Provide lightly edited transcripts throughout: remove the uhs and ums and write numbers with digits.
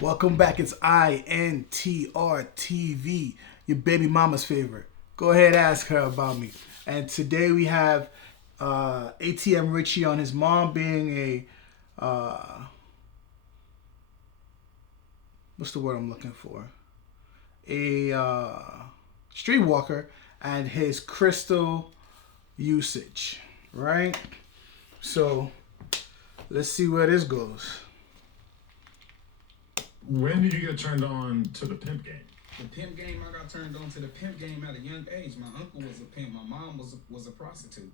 Welcome back. It's INTR TV, your baby mama's favorite. Go ahead, ask her about me. And today we have ATM Richie on his mom being what's the word I'm looking for? A streetwalker and his crystal usage, right? So let's see where this goes. When did you get turned on to the pimp game? The pimp game, I got turned on to the pimp game at a young age. My uncle was a pimp. My mom was a prostitute.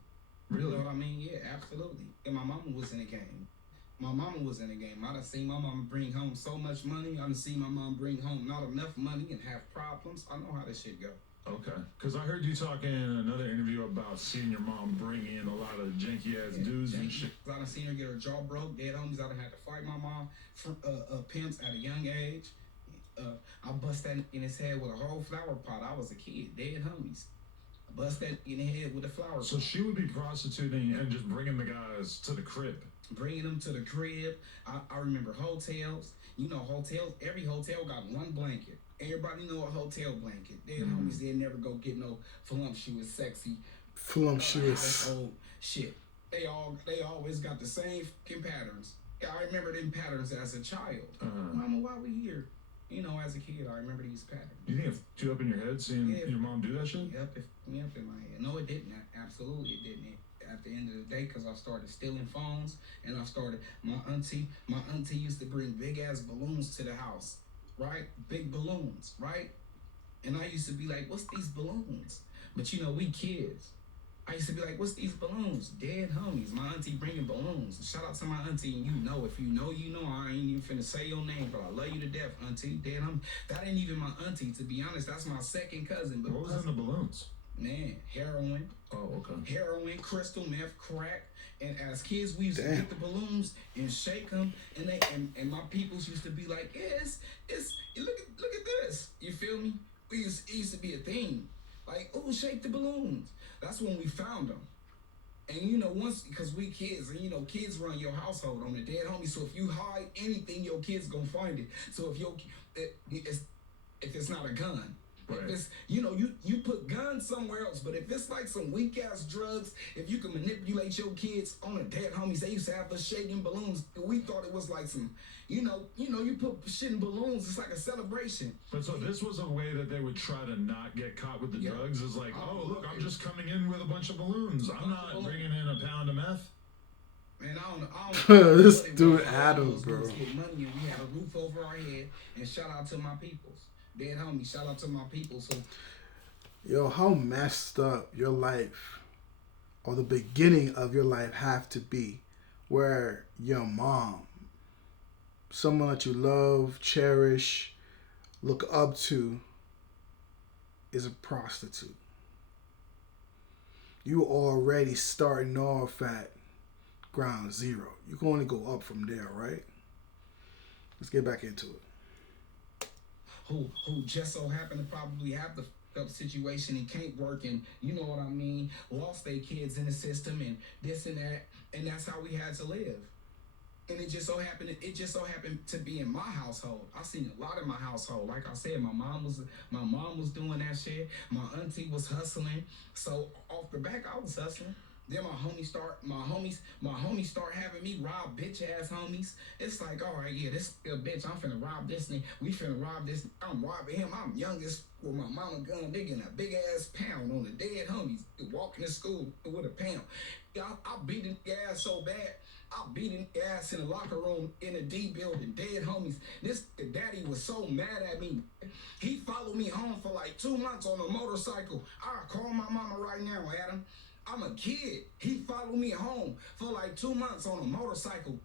Really? You know what I mean? Yeah, absolutely. And my mama was in the game. My mama was in the game. I done seen my mama bring home so much money. I done seen my mom bring home not enough money and have problems. I know how this shit go. Okay. Because I heard you talking in another interview about seeing your mom bring in a lot of janky-ass dudes and shit. I done seen her get her jaw broke, dead homies. I done had to fight my mom for pimps at a young age. I bust that in his head with a whole flower pot. I was a kid, dead homies. I bust that in the head with a flower pot. So she would be prostituting and just bringing the guys to the crib. Bringing them to the crib. I remember hotels. You know, hotels, every hotel got one blanket. Everybody know a hotel blanket. Dead homies, they never go get no voluptuous, sexy. Old shit. They always got the same fucking patterns. Yeah, I remember them patterns as a child. Mama, why we here? You know, as a kid, I remember these patterns. Do you think it fucked you up in your head seeing your mom do that shit? Yep, it fucked me up in my head. No, it didn't. Absolutely, it didn't. At the end of the day, because I started stealing phones, and I started, my auntie used to bring big ass balloons to the house, right? Big balloons, right? And I used to be like, what's these balloons? But you know, we kids. I used to be like, what's these balloons? Dead homies. My auntie bringing balloons. Shout out to my auntie, and you know. If you know, you know. I ain't even finna say your name, but I love you to death, auntie. Dead homie. That ain't even my auntie, to be honest. That's my second cousin. But what was in the balloons? Man, heroin. Oh, okay. Heroin, crystal meth, crack. And as kids, we used to get the balloons and shake them. And and my peoples used to be like, it's look at this. You feel me? It used to be a thing. Like, oh, shake the balloons. That's when we found them. And you know, once, because we kids, and you know, kids run your household on the dead homie. So if you hide anything, your kids gonna find it. So if it's not a gun. Right. If it's, you know, you put guns somewhere else, but if it's like some weak ass drugs, if you can manipulate your kids on a dead homies, they used to have us shaking balloons. We thought it was like some, you put shit in balloons, it's like a celebration. But so this was a way that they would try to not get caught with the drugs. Is like, oh look, I'm just coming in with a bunch of balloons. I'm not bringing in a pound of meth. Man, I don't This dude Adam, bro. Get money and we had a roof over our head. And shout out to my peoples. Dead homie, shout out to my people. So, yo, how messed up your life or the beginning of your life have to be where your mom, someone that you love, cherish, look up to, is a prostitute. You already starting off at ground zero. You can only go up from there, right? Let's get back into it. Who just so happened to probably have the up situation and can't work, and you know what I mean, lost their kids in the system and this and that, and that's how we had to live. And it just so happened to be in my household. I seen a lot in my household. Like I said, my mom was doing that shit. My auntie was hustling. So off the back, I was hustling. Then my homies start having me rob bitch ass homies. It's like, all right, yeah, this bitch, I'm finna rob this nigga. We finna rob this. I'm robbing him. I'm youngest with my mama gun. They getting a big ass pound on the dead homies. Walking to school with a pound. I beat his ass so bad. I beat his ass in the locker room in the D building. Dead homies. This daddy was so mad at me. He followed me home for like 2 months on a motorcycle. I'll call my mama right now, Adam. I'm a kid. He followed me home for like 2 months on a motorcycle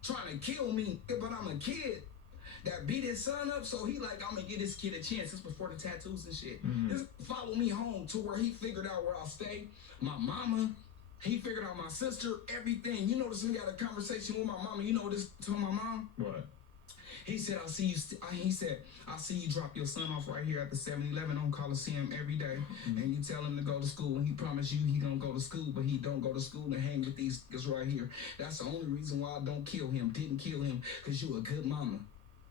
trying to kill me, but I'm a kid that beat his son up, so he like, I'm gonna give this kid a chance. This before the tattoos and shit. This followed me home to where he figured out where I stay. My mama, he figured out my sister, everything. You know this nigga had a conversation with my mama. You know what this told my mom? What? He said, I see you drop your son off right here at the 7-Eleven on Coliseum every day, and you tell him to go to school, and he promised you he gonna go to school, but he don't go to school and hang with these niggas right here. That's the only reason why I didn't kill him, because you a good mama.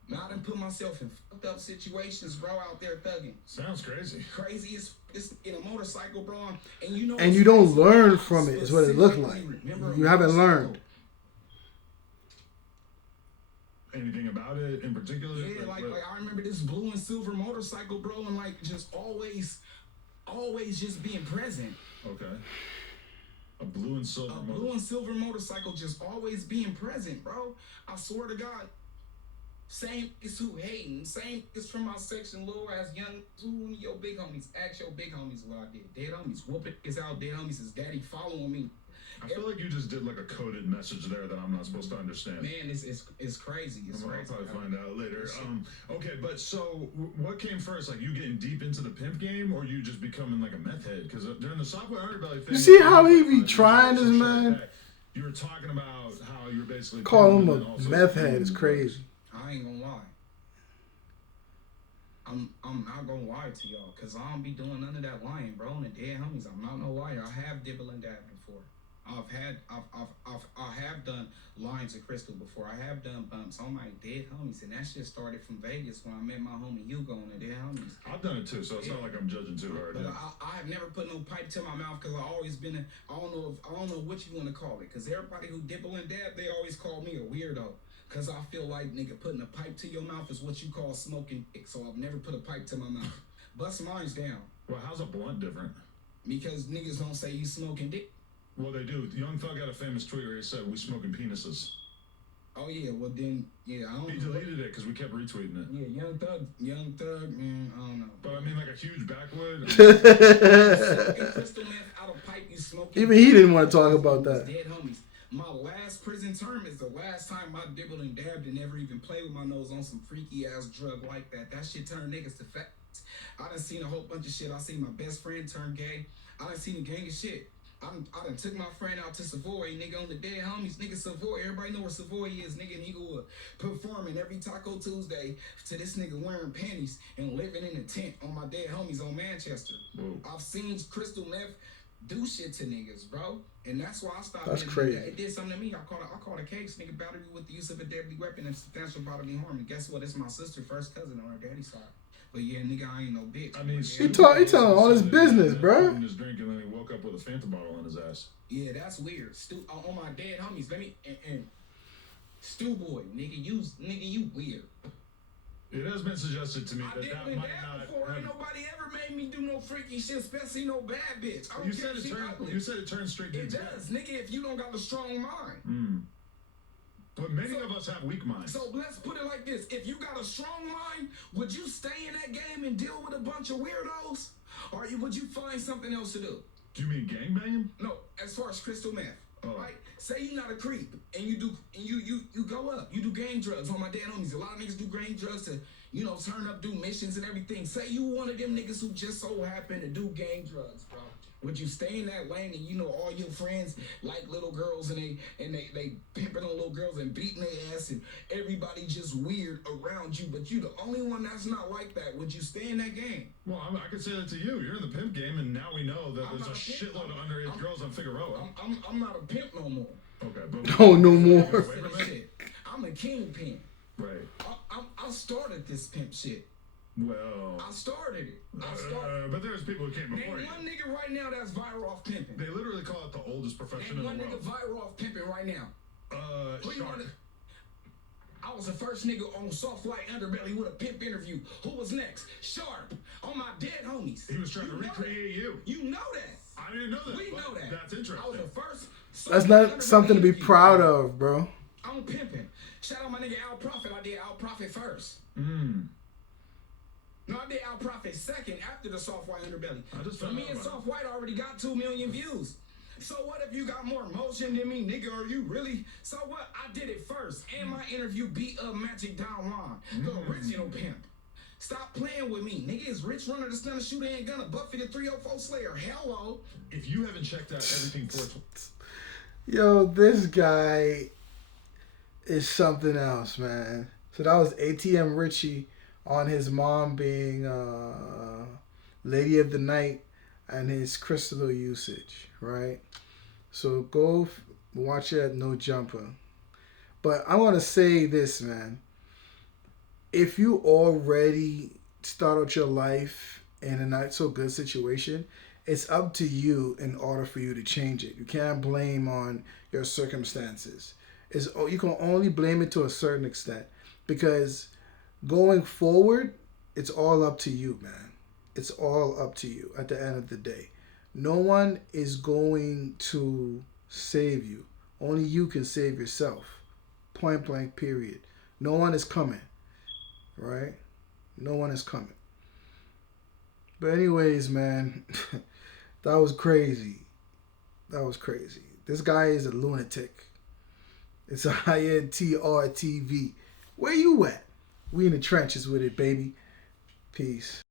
Now, I done put myself in fucked up situations, bro, out there thugging. Sounds crazy. Crazy as it's in a motorcycle, bro. And you know, And you don't learn from it, is what it looked like. You haven't learned. Anything about it in particular? Yeah, like I remember this blue and silver motorcycle, bro, and like just always just being present. Okay. A blue and silver Motorcycle just always being present, bro. I swear to God. Same is who hating. Same is from my section, little ass young. Who your big homies? Ask your big homies what I did. Dead homies whooping is out. Dead homies is daddy following me. I feel like you just did like a coded message there that I'm not supposed to understand. Man, it's crazy. I'll probably find out later. Okay, but so what came first? Like you getting deep into the pimp game, or you just becoming like a meth head? Because during the software underbelly thing, you see how he be trying this, man? You were talking about how you're basically calling him a meth head is crazy. I ain't gonna lie. I'm not gonna lie to y'all, cause I don't be doing none of that lying, bro. And the dead homies, I'm not no liar. I have dibble and dab before. I have done lines of crystal before. I have done bumps on my dead homies, and that shit started from Vegas when I met my homie Hugo and the dead homies. I've done it too, so it's not like I'm judging too hard. But I have never put no pipe to my mouth, because I always been I don't know what you want to call it, because everybody who dibble and dab, they always call me a weirdo. Because I feel like, nigga, putting a pipe to your mouth is what you call smoking dick. So I've never put a pipe to my mouth. Bust mine's down. Well, how's a blunt different? Because niggas don't say you smoking dick. Well, they do. Young Thug had a famous tweet where he said, "We smoking penises." Oh, yeah. Well, then, yeah, I don't know. He deleted it because we kept retweeting it. Yeah, Young Thug, man, I don't know. But I mean, like a huge backwood. Crystal meth out of pipe, you smoking. Even he didn't want to talk about that. Dead homies. My last prison term is the last time I dibbled and dabbed and never even played with my nose on some freaky ass drug like that. That shit turned niggas to facts. I done seen a whole bunch of shit. I seen my best friend turn gay. I done seen a gang of shit. I done took my friend out to Savoy, nigga, on the dead homies. Nigga, Savoy, everybody know where Savoy is, nigga. And he go performing every Taco Tuesday to this nigga wearing panties and living in a tent on my dead homies on Manchester. Whoa. I've seen crystal meth do shit to niggas, bro. And that's why I stopped. That's crazy. It did something to me. I caught a case, nigga, battery with the use of a deadly weapon and substantial bodily harm. And guess what? It's my sister, first cousin on her daddy's side. But yeah, nigga, I ain't no bitch. I mean, he telling all his business, bro. He was drinking and then he woke up with a Fanta bottle on his ass. Yeah, that's weird. On my dead homies, let me and Stu boy, nigga, you weird. It has been suggested to me that might not. Before, ain't nobody ever made me do no freaky shit, especially no bad bitch. You said it turns straight dudes. It does, nigga. If you don't got a strong mind. But many of us have weak minds. So let's put it like this: if you got a strong mind, would you stay in that game and deal with a bunch of weirdos, or would you find something else to do? Do you mean gangbanging? No, as far as crystal meth. Right? Say you're not a creep and you go up. You do gang drugs. On my dead homies, a lot of niggas do gang drugs to, turn up, do missions and everything. Say you one of them niggas who just so happen to do gang drugs, bro. Would you stay in that lane and all your friends like little girls and they pimping on little girls and beating their ass and everybody just weird around you, but you the only one that's not like that? Would you stay in that game? Well, I could say that to you. You're in the pimp game, and now we know that there's a shitload of underage girls on Figueroa. I'm not a pimp no more. Okay, but no more. I'm a kingpin. Right. I started this pimp shit. Well, I started it. But there's people who came before you. Name one nigga right now that's viral off pimping. They literally call it the oldest profession in the world. Name one nigga viral off pimping right now. Shark. I was the first nigga on Soft White Underbelly with a pimp interview. Who was next? Sharp. On my dead homies. He was trying to recreate you. You know that. I didn't know that. We know that. That's interesting. I was the first. That's not something to be proud of, bro. I'm pimping. Shout out my nigga Al Prophet. I did Al Prophet first. No, I did Al Prophet second after the Soft White Underbelly. So me and Soft White already got 2 million views. So what if you got more emotion than me, nigga? Are you really? So what? I did it first. And my interview beat up Magic Don Juan, the original pimp. Stop playing with me. Nigga is Rich Runner, the Stunner, Shooter, and Gunner, Buffy the 304 Slayer. Hello. If you haven't checked out everything for Yo, this guy is something else, man. So that was ATM Richie on his mom being lady of the night and his crystal usage, right? So go watch it at No Jumper. But I want to say this, man. If you already start out your life in a not so good situation, it's up to you in order for you to change it. You can't blame on your circumstances. You can only blame it to a certain extent because going forward, it's all up to you, man. It's all up to you at the end of the day. No one is going to save you. Only you can save yourself. Point blank, period. No one is coming, right? No one is coming. But, anyways, man, that was crazy. That was crazy. This guy is a lunatic. It's a INTRTV. Where you at? We in the trenches with it, baby. Peace.